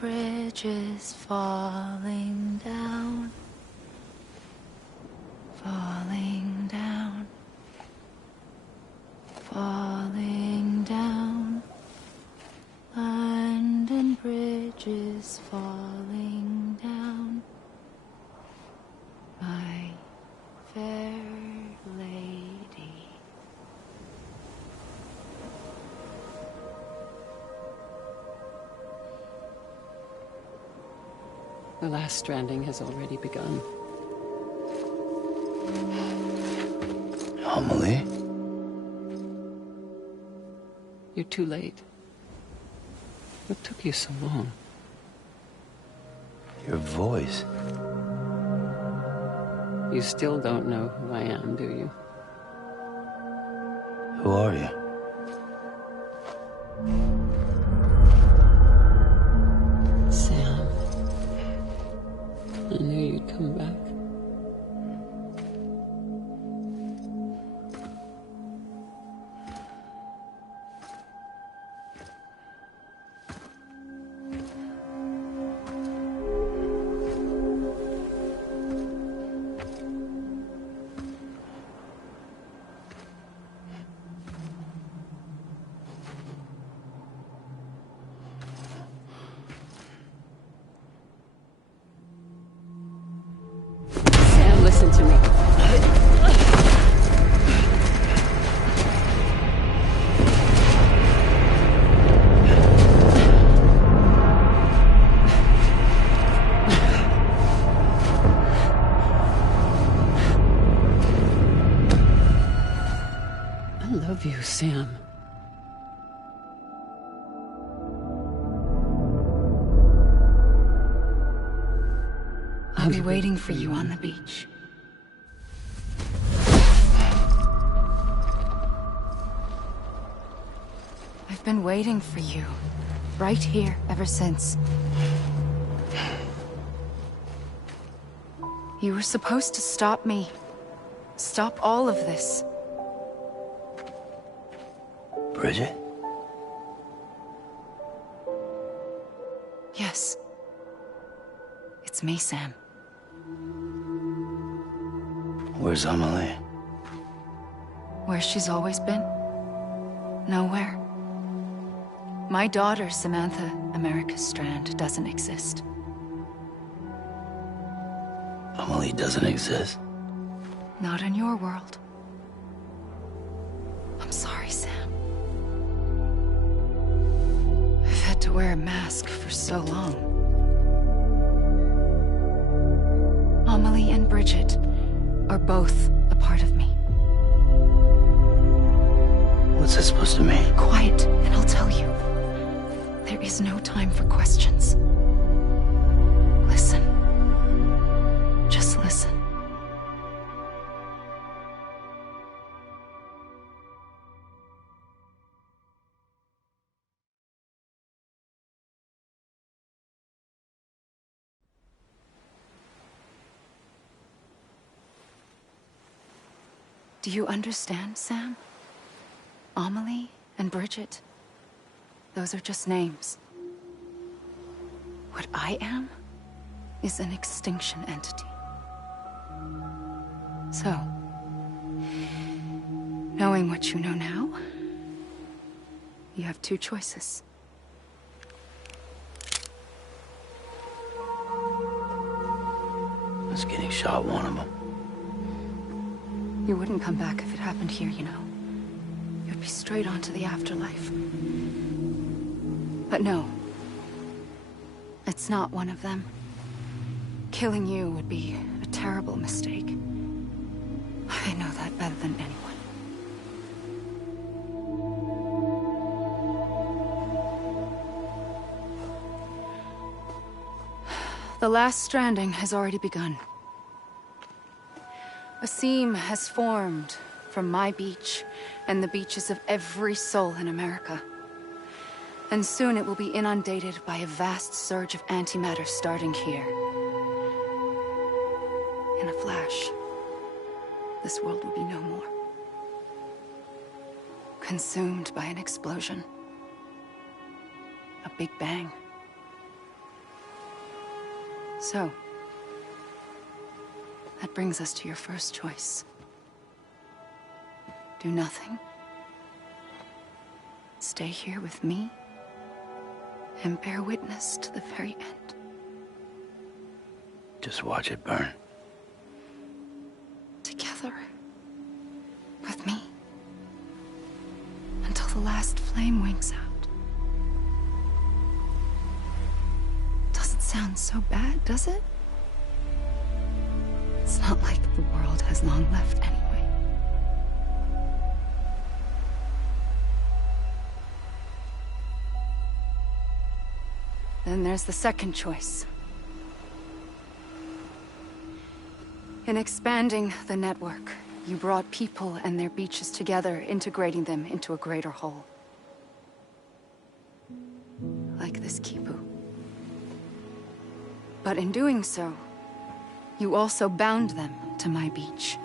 bridges falling down, falling down, falling down. London Bridge is falling down, my fair lady. The last stranding has already begun. Amelie? You're too late. What took you so long? Your voice. You still don't know who I am, do you? Who are you? Sam. I knew you'd come back. Sam, listen to me. I love you, Sam. I'll be waiting for you on the beach. I've been waiting for you, right here, ever since. You were supposed to stop me. Stop all of this. Bridget? Yes. It's me, Sam. Where's Amelie? Where she's always been? Nowhere. My daughter, Samantha America Strand, doesn't exist. Amelie doesn't exist. Not in your world. I'm sorry, Sam. I've had to wear a mask for so long. Amelie and Bridget are both a part of me. What's that supposed to mean? Quiet, and I'll tell you. There is no time for questions. Listen. Just listen. Do you understand, Sam? Amelie and Bridget, those are just names. What I am is an extinction entity. So, knowing what you know now, you have two choices. Was getting shot one of them. You wouldn't come back if it happened here, you know. You'd be straight on to the afterlife. But no. It's not one of them. Killing you would be a terrible mistake. I know that better than anyone. The last stranding has already begun. A seam has formed from my beach and the beaches of every soul in America. And soon it will be inundated by a vast surge of antimatter starting here. In a flash, this world will be no more. Consumed by an explosion. A big bang. So, that brings us to your first choice. Do nothing. Stay here with me and bear witness to the very end. Just watch it burn. Together. With me. Until the last flame winks out. Doesn't sound so bad, does it? It's not like the world has long left anyway. Then there's the second choice. In expanding the network, you brought people and their beaches together, integrating them into a greater whole. Like this Kipu. But in doing so, you also bound them to my beach.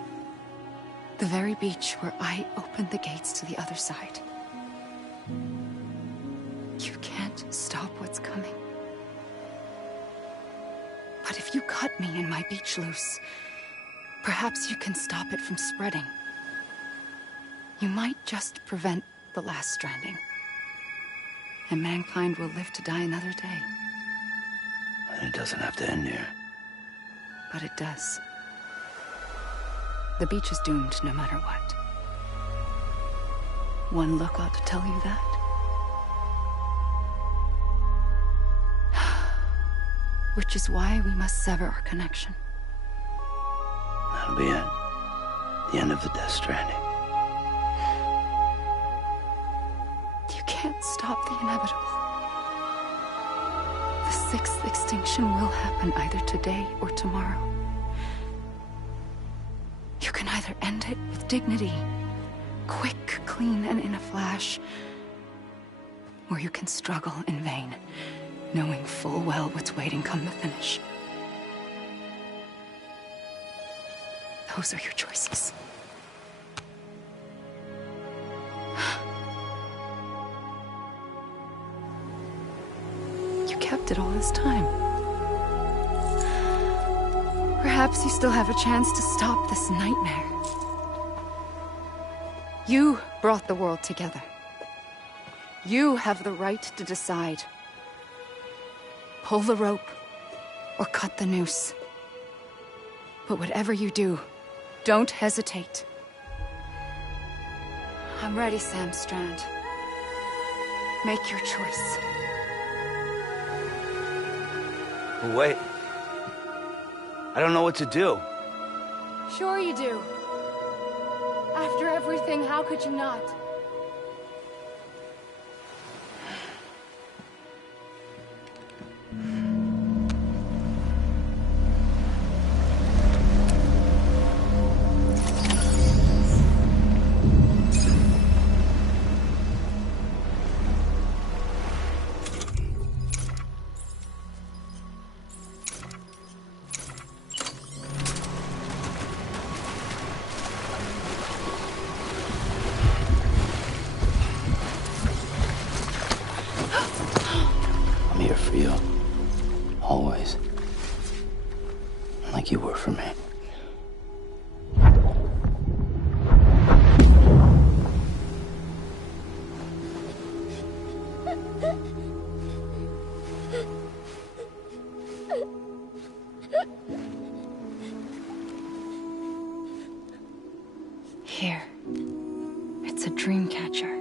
The very beach where I opened the gates to the other side. You can't stop what's coming. But if you cut me and my beach loose, perhaps you can stop it from spreading. You might just prevent the last stranding. And mankind will live to die another day. And it doesn't have to end here. But it does. The beach is doomed no matter what. One look ought to tell you that. Which is why we must sever our connection. That'll be it. The end of the Death Stranding. You can't stop the inevitable. The sixth extinction will happen either today or tomorrow. You can either end it with dignity, quick, clean, and in a flash, or you can struggle in vain, knowing full well what's waiting come the finish. Those are your choices. You kept it all this time. Perhaps you still have a chance to stop this nightmare. You brought the world together. You have the right to decide. Pull the rope, or cut the noose. But whatever you do, don't hesitate. I'm ready, Sam Strand. Make your choice. But wait. I don't know what to do. Sure you do. After everything, how could you not? I'm here for you. Always. Like you were for me. Here. It's a dream catcher.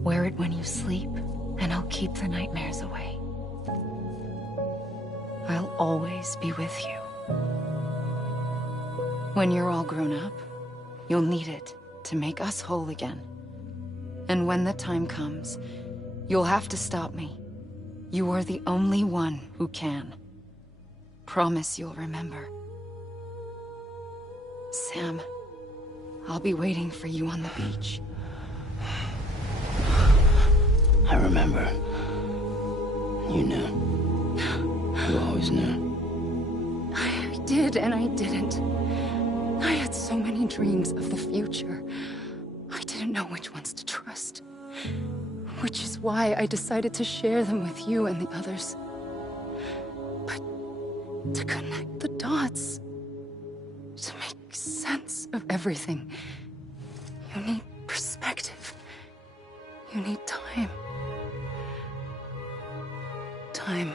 Wear it when you sleep, and I'll keep the nightmares away. I'll always be with you. When you're all grown up, you'll need it to make us whole again. And when the time comes, you'll have to stop me. You are the only one who can. Promise you'll remember. Sam, I'll be waiting for you on the beach. I remember. You knew. You always knew. I did and I didn't. I had so many dreams of the future. I didn't know which ones to trust. Which is why I decided to share them with you and the others. to connect the dots, to make sense of everything. You need perspective. You need time. Time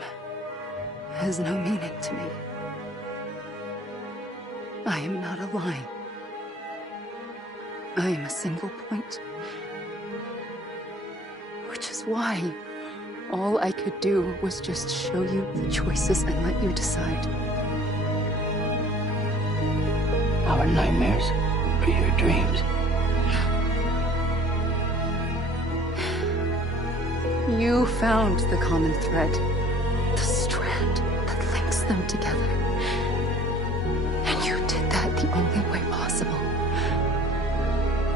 has no meaning to me. I am not a line. I am a single point. Which is why all I could do was just show you the choices and let you decide. Our nightmares are your dreams. You found the common thread, the strand that links them together. And you did that the only way possible.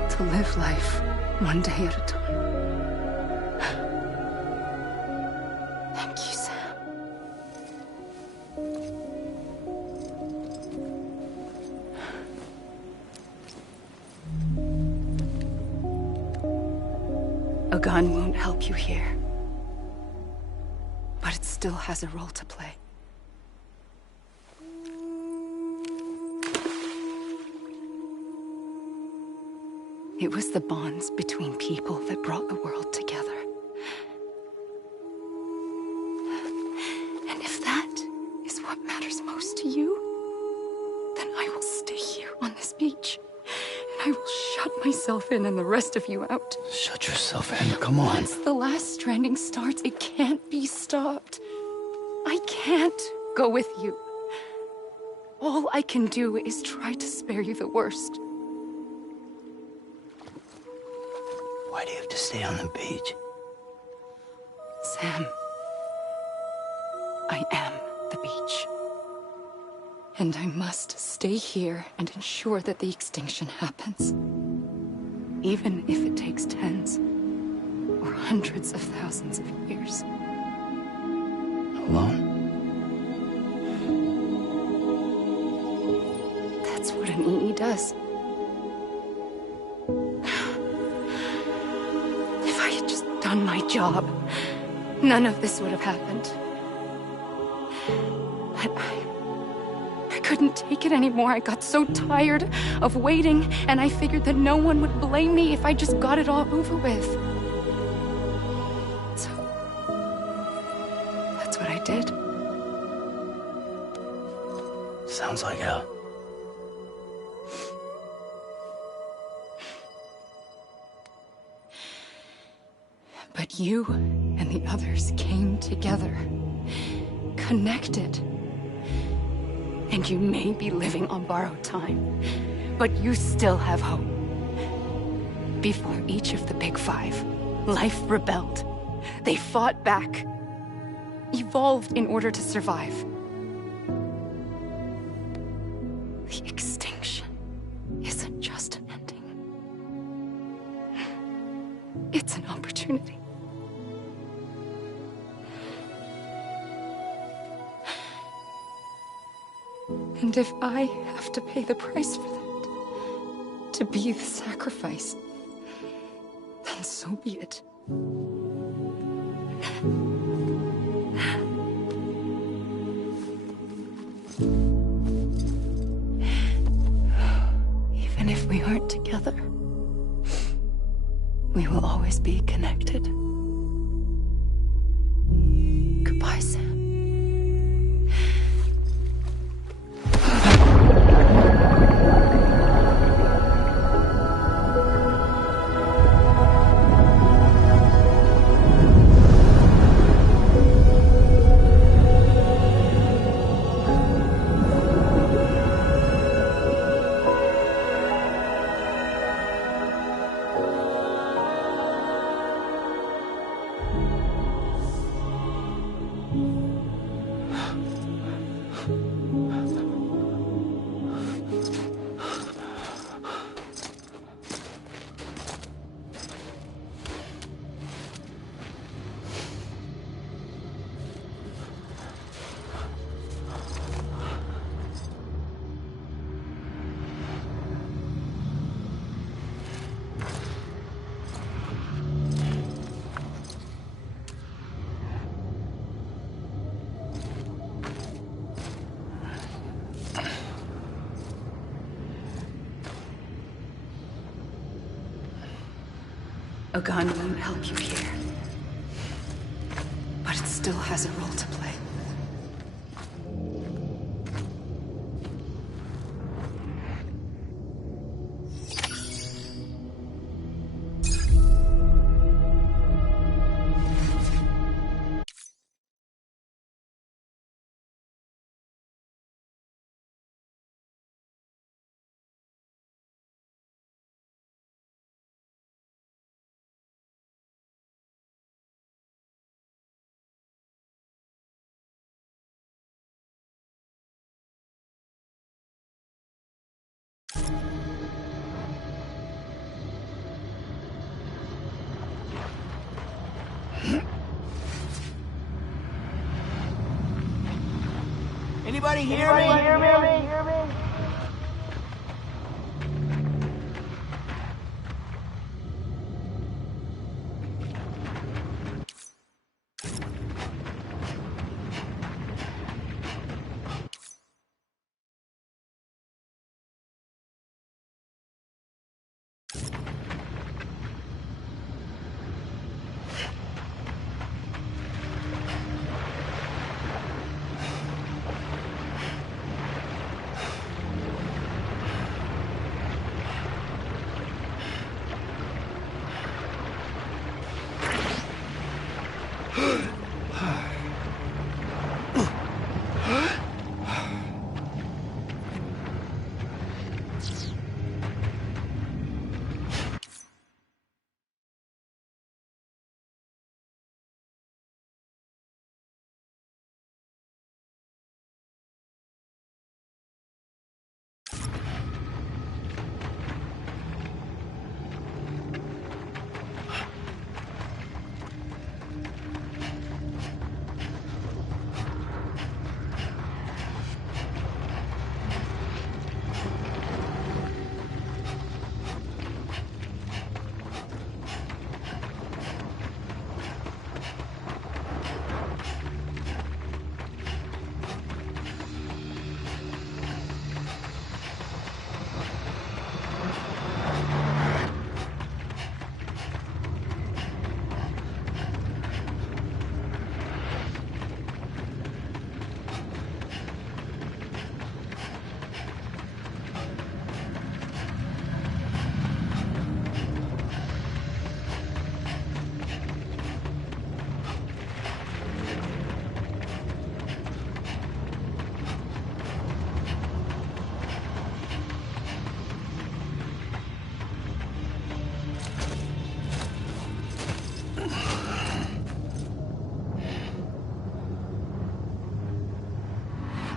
To live life one day at a time. Thank you, Sam. A gun won't help you here. But it still has a role to play. It was the bonds between people that brought the world together. And if that is what matters most to you, then I will stay here on this beach. And I will shut myself in and the rest of you out. Shut yourself in, come on. Once the last stranding starts, it can't be stopped. I can't go with you. All I can do is try to spare you the worst. Why do you have to stay on the beach? Sam, I am the beach. And I must stay here and ensure that the extinction happens. Even if it takes tens or hundreds of thousands of years. Alone? That's what an EE does. If I had just done my job, none of this would have happened. But I couldn't take it anymore. I got so tired of waiting, and I figured that no one would blame me if I just got it all over with. So, that's what I did. Sounds like hell. But you and the others came together, connected. And you may be living on borrowed time, but you still have hope. Before each of the Big Five, life rebelled. They fought back, evolved in order to survive. The extinction isn't just an ending. It's an opportunity. And if I have to pay the price for that, to be the sacrifice, then so be it. Even if we aren't together, we will always be connected. Goodbye, Sam. A gun won't help you here. But it still has a role to play. Anybody hear me?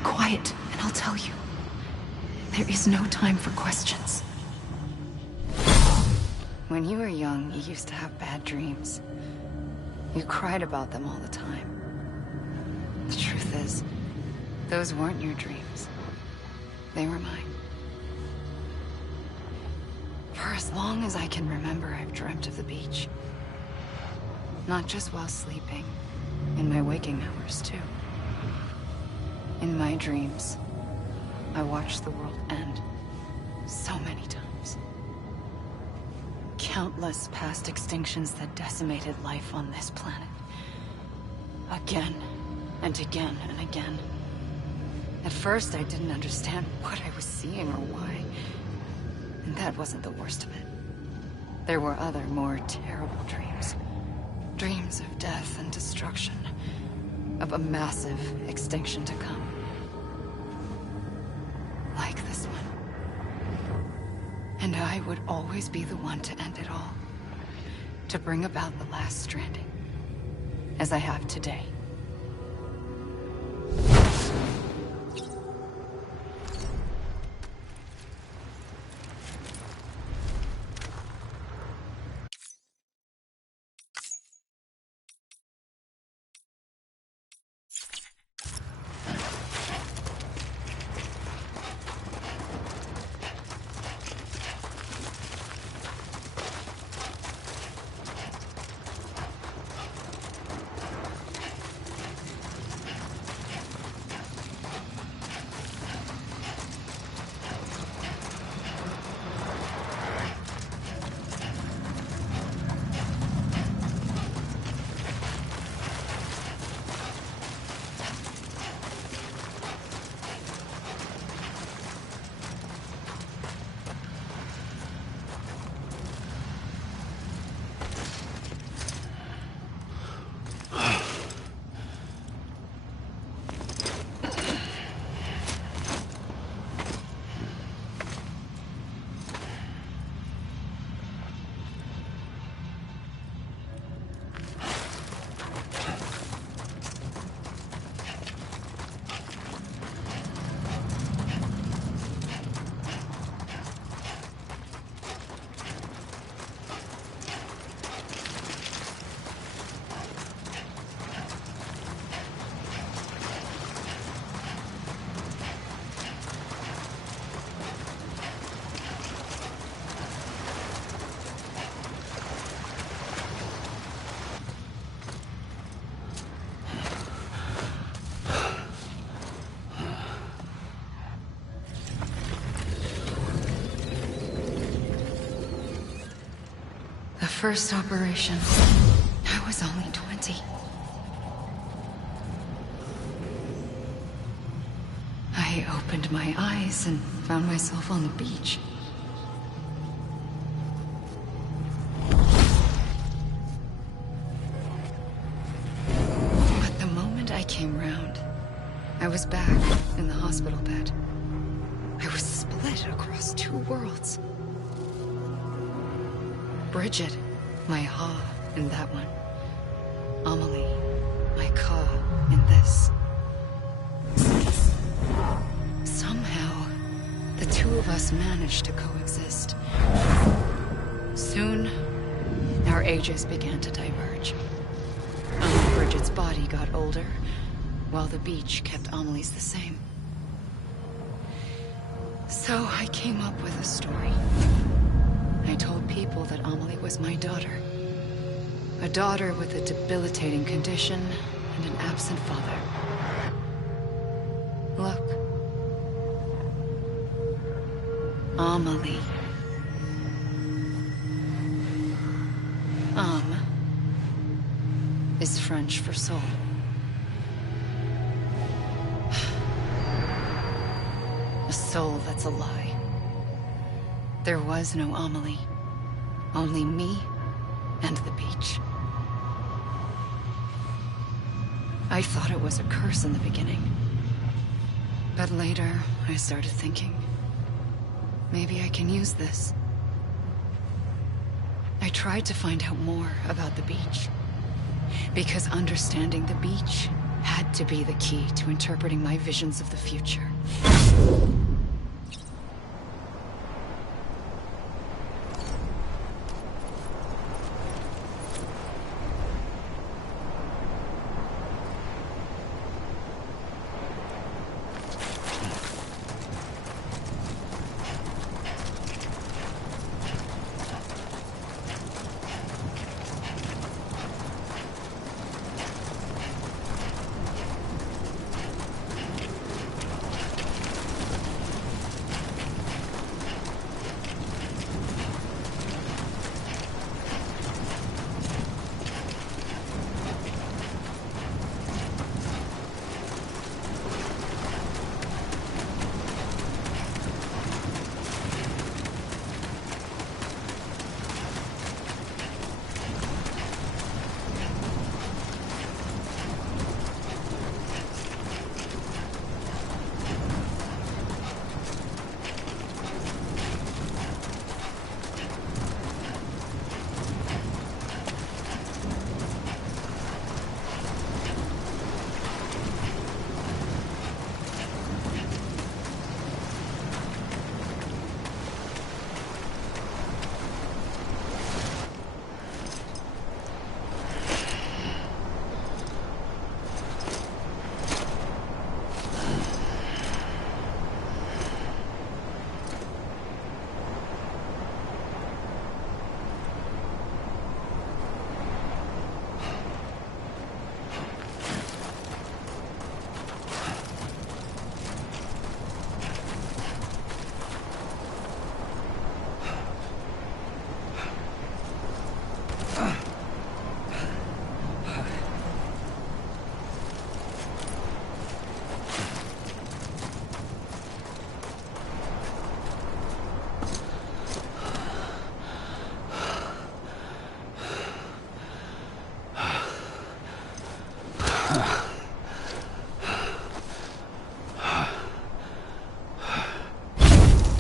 Quiet, and I'll tell you. There is no time for questions. When you were young, you used to have bad dreams. You cried about them all the time. The truth is, those weren't your dreams. They were mine. For as long as I can remember, I've dreamt of the beach. Not just while sleeping, in my waking hours, too. In my dreams, I watched the world end so many times. Countless past extinctions that decimated life on this planet. Again, and again, and again. At first, I didn't understand what I was seeing or why. And that wasn't the worst of it. There were other, more terrible dreams. Dreams of death and destruction. Of a massive extinction to come. Like this one. And I would always be the one to end it all. To bring about the last stranding. As I have today. first operation, I was only 20. I opened my eyes and found myself on the beach. But the moment I came round, I was back in the hospital bed. I was split across two worlds. Bridget, my Ha in that one. Amelie, my Ka in this. Somehow, the two of us managed to coexist. Soon, our ages began to diverge. Bridget's body got older, while the beach kept Amelie's the same. So I came up with a story. I told people that Amelie was my daughter. A daughter with a debilitating condition and an absent father. Look. Amelie. Is French for soul. A soul that's a lie. There was no Amelie. Only me and the beach. I thought it was a curse in the beginning. But later, I started thinking, maybe I can use this. I tried to find out more about the beach. Because understanding the beach had to be the key to interpreting my visions of the future.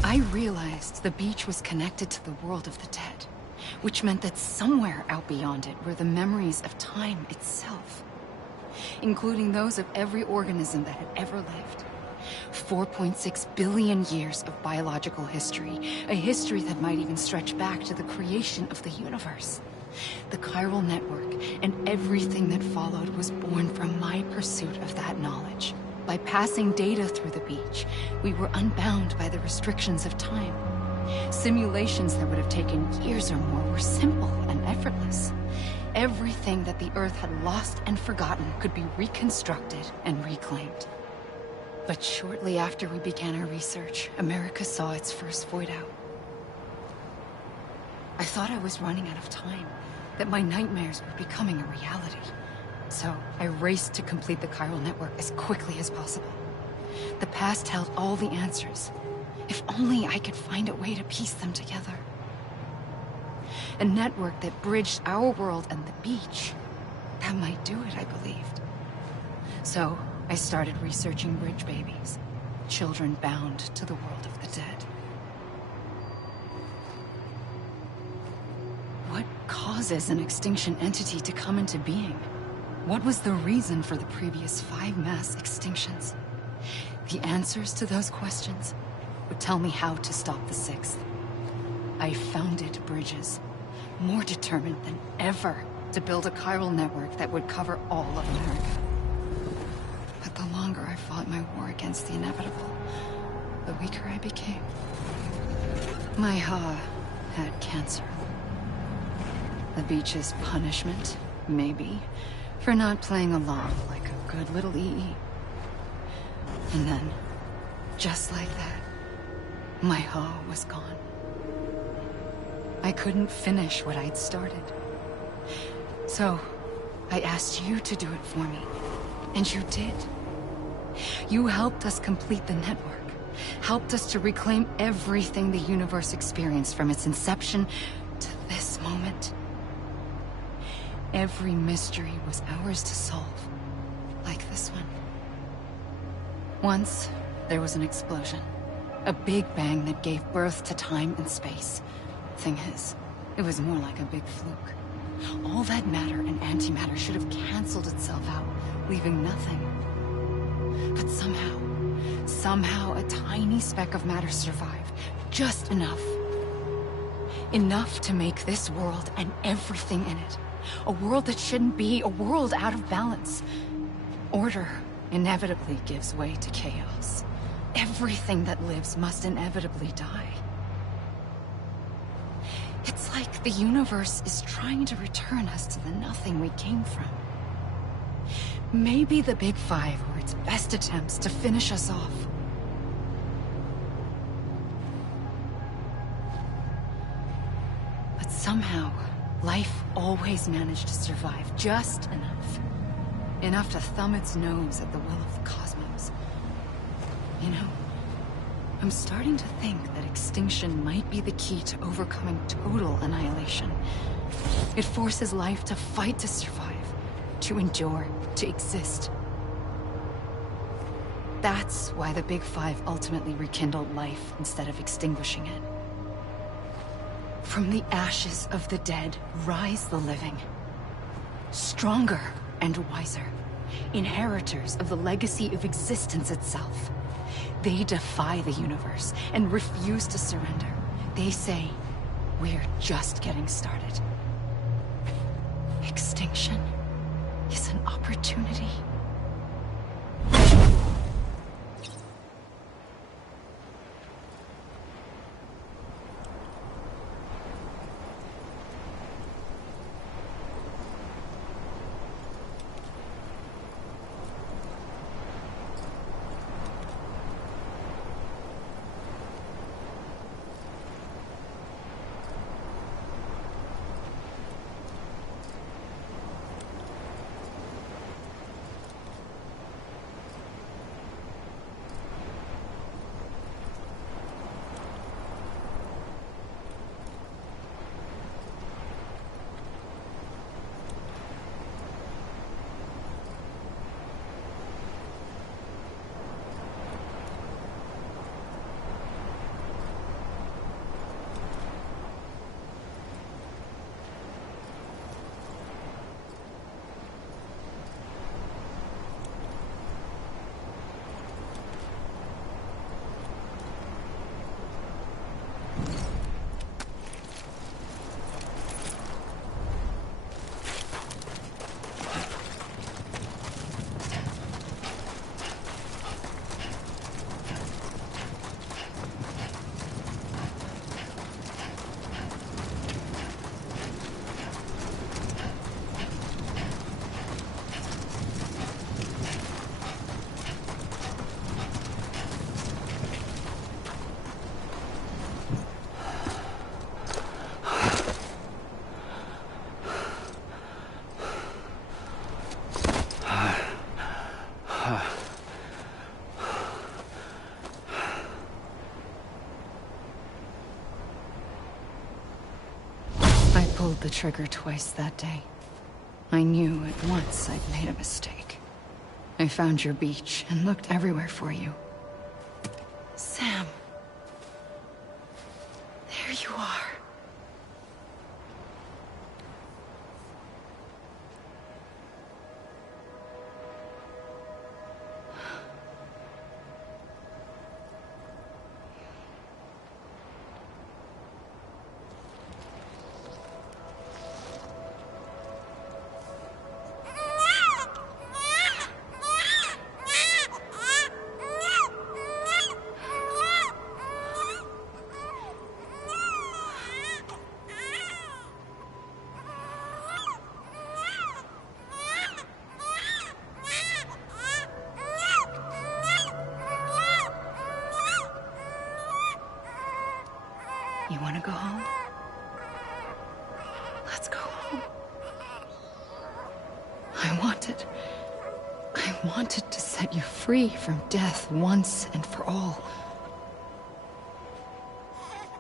I realized the beach was connected to the world of the dead, which meant that somewhere out beyond it were the memories of time itself, including those of every organism that had ever lived. 4.6 billion years of biological history, a history that might even stretch back to the creation of the universe. The chiral network and everything that followed was born from my pursuit of that knowledge. By passing data through the beach, we were unbound by the restrictions of time. Simulations that would have taken years or more were simple and effortless. Everything that the Earth had lost and forgotten could be reconstructed and reclaimed. But shortly after we began our research, America saw its first void out. I thought I was running out of time, that my nightmares were becoming a reality. So I raced to complete the chiral network as quickly as possible. The past held all the answers. If only I could find a way to piece them together. A network that bridged our world and the beach. That might do it, I believed. So I started researching bridge babies, children bound to the world of the dead. What causes an extinction entity to come into being? What was the reason for the previous 5 mass extinctions? The answers to those questions would tell me how to stop the 6th. I founded bridges, more determined than ever to build a chiral network that would cover all of America. But the longer I fought my war against the inevitable, the weaker I became. My Ha had cancer. The beach's punishment, maybe, for not playing along like a good little EE. And then, just like that, my Ha was gone. I couldn't finish what I'd started. So, I asked you to do it for me, and you did. You helped us complete the network, helped us to reclaim everything the universe experienced from its inception to this moment. Every mystery was ours to solve, like this one. Once, there was an explosion. A big bang that gave birth to time and space. Thing is, it was more like a big fluke. All that matter and antimatter should have canceled itself out, leaving nothing. But somehow a tiny speck of matter survived. Just enough. Enough to make this world and everything in it. A world that shouldn't be, a world out of balance. Order inevitably gives way to chaos. Everything that lives must inevitably die. It's like the universe is trying to return us to the nothing we came from. Maybe the Big Five were its best attempts to finish us off. But somehow, life always managed to survive just enough. Enough to thumb its nose at the will of the cosmos. You know, I'm starting to think that extinction might be the key to overcoming total annihilation. It forces life to fight to survive, to endure, to exist. That's why the Big Five ultimately rekindled life instead of extinguishing it. From the ashes of the dead rise the living. Stronger and wiser. Inheritors of the legacy of existence itself. They defy the universe and refuse to surrender. They say, we're just getting started. Extinction is an opportunity. pulled the trigger twice that day. I knew at once I'd made a mistake. I found your beach and looked everywhere for you. Sam. There you are. You want to go home? Let's go home. I wanted to set you free from death once and for all.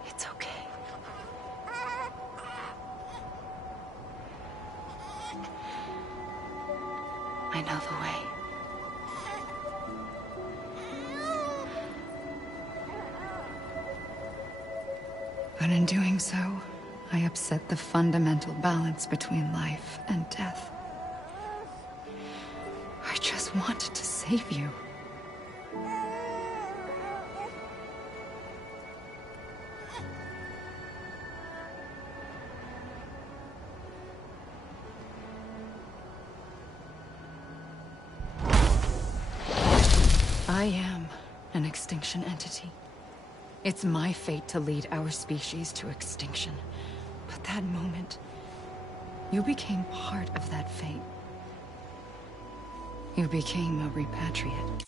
It's okay. I know the way. But in doing so, I upset the fundamental balance between life and death. I just wanted to save you. I am an extinction entity. It's my fate to lead our species to extinction. But that moment, you became part of that fate. You became a repatriate.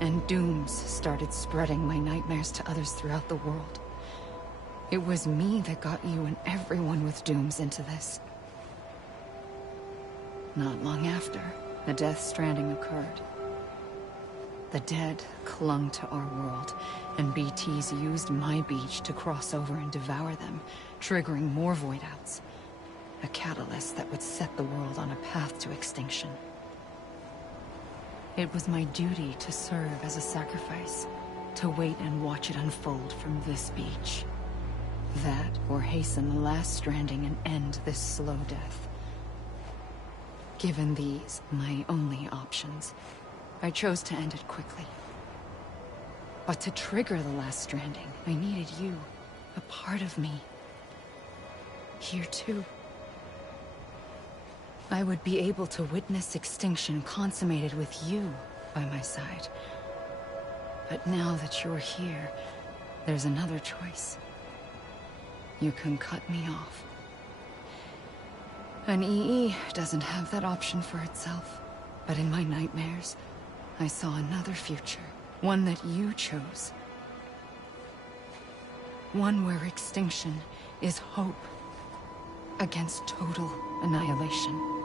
and dooms started spreading my nightmares to others throughout the world. It was me that got you and everyone with dooms into this. Not long after, the Death Stranding occurred. The dead clung to our world, and BTs used my beach to cross over and devour them, triggering more void outs. A catalyst that would set the world on a path to extinction. It was my duty to serve as a sacrifice, to wait and watch it unfold from this beach. That, or hasten the last stranding and end this slow death. Given these, my only options, I chose to end it quickly. But to trigger the last stranding, I needed you, a part of me. Here too. I would be able to witness extinction consummated with you by my side. But now that you're here, there's another choice. You can cut me off. An EE doesn't have that option for itself. But in my nightmares, I saw another future. One that you chose. One where extinction is hope against total annihilation.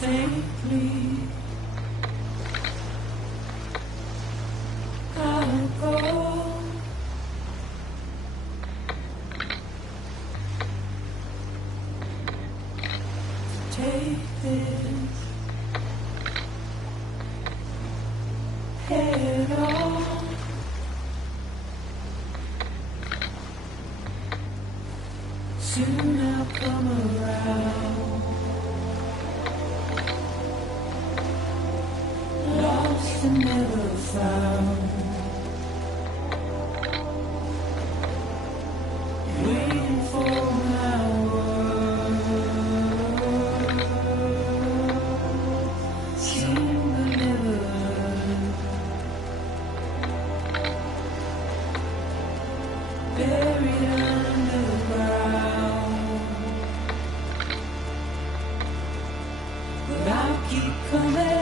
Safely, I'll go. Take this head on. Soon I'll come around. Lost and never found. Waiting for my word. Seem to never learn. Buried underground. But I'll keep coming.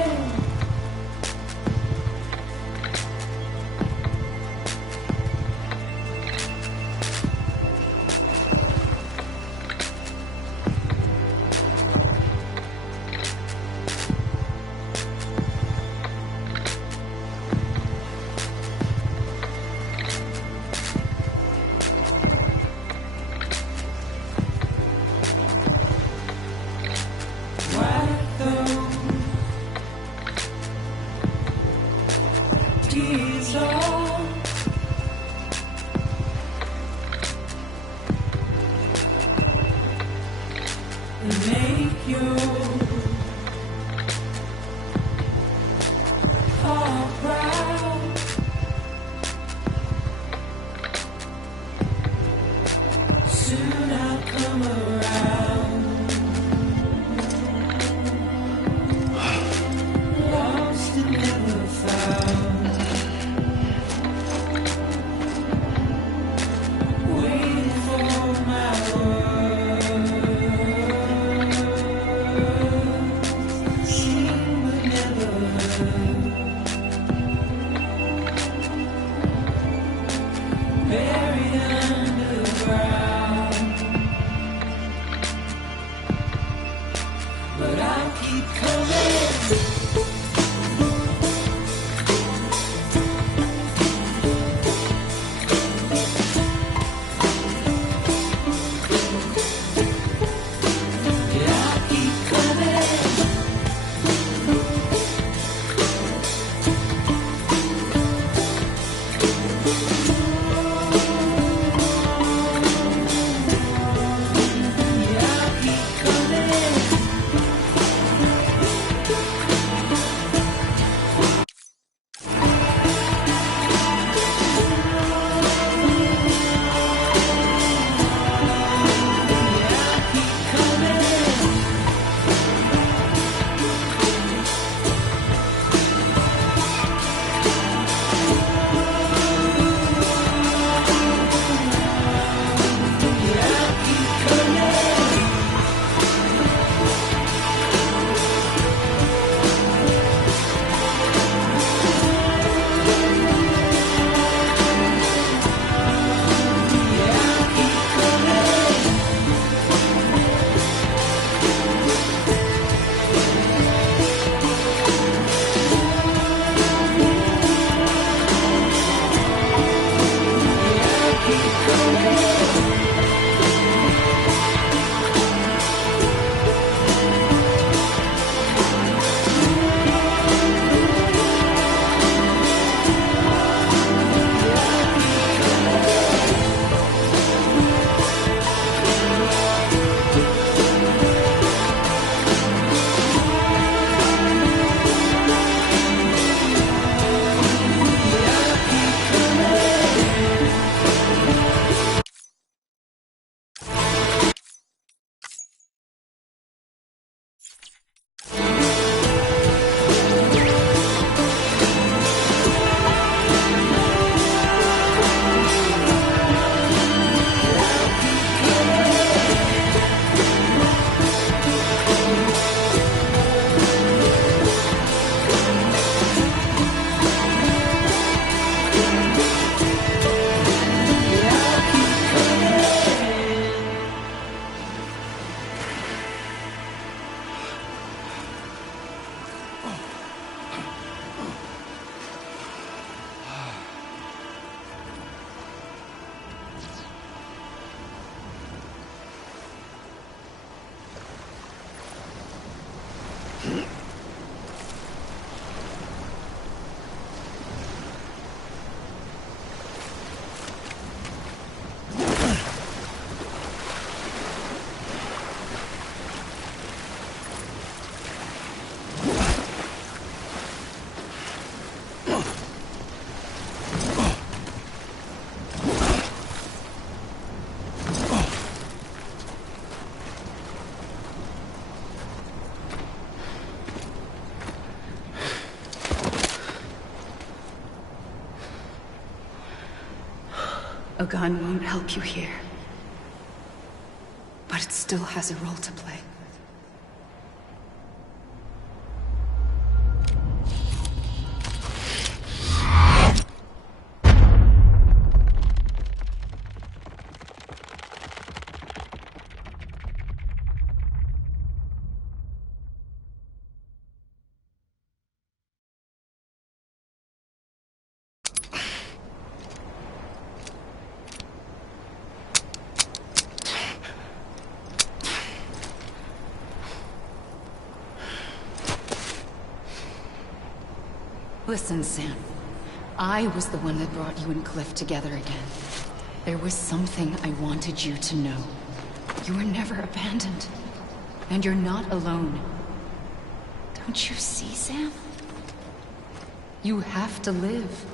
White throne keep coming. A gun won't help you here. But it still has a role to play. Listen, Sam. I was the one that brought you and Cliff together again. There was something I wanted you to know. You were never abandoned. And you're not alone. Don't you see, Sam? You have to live.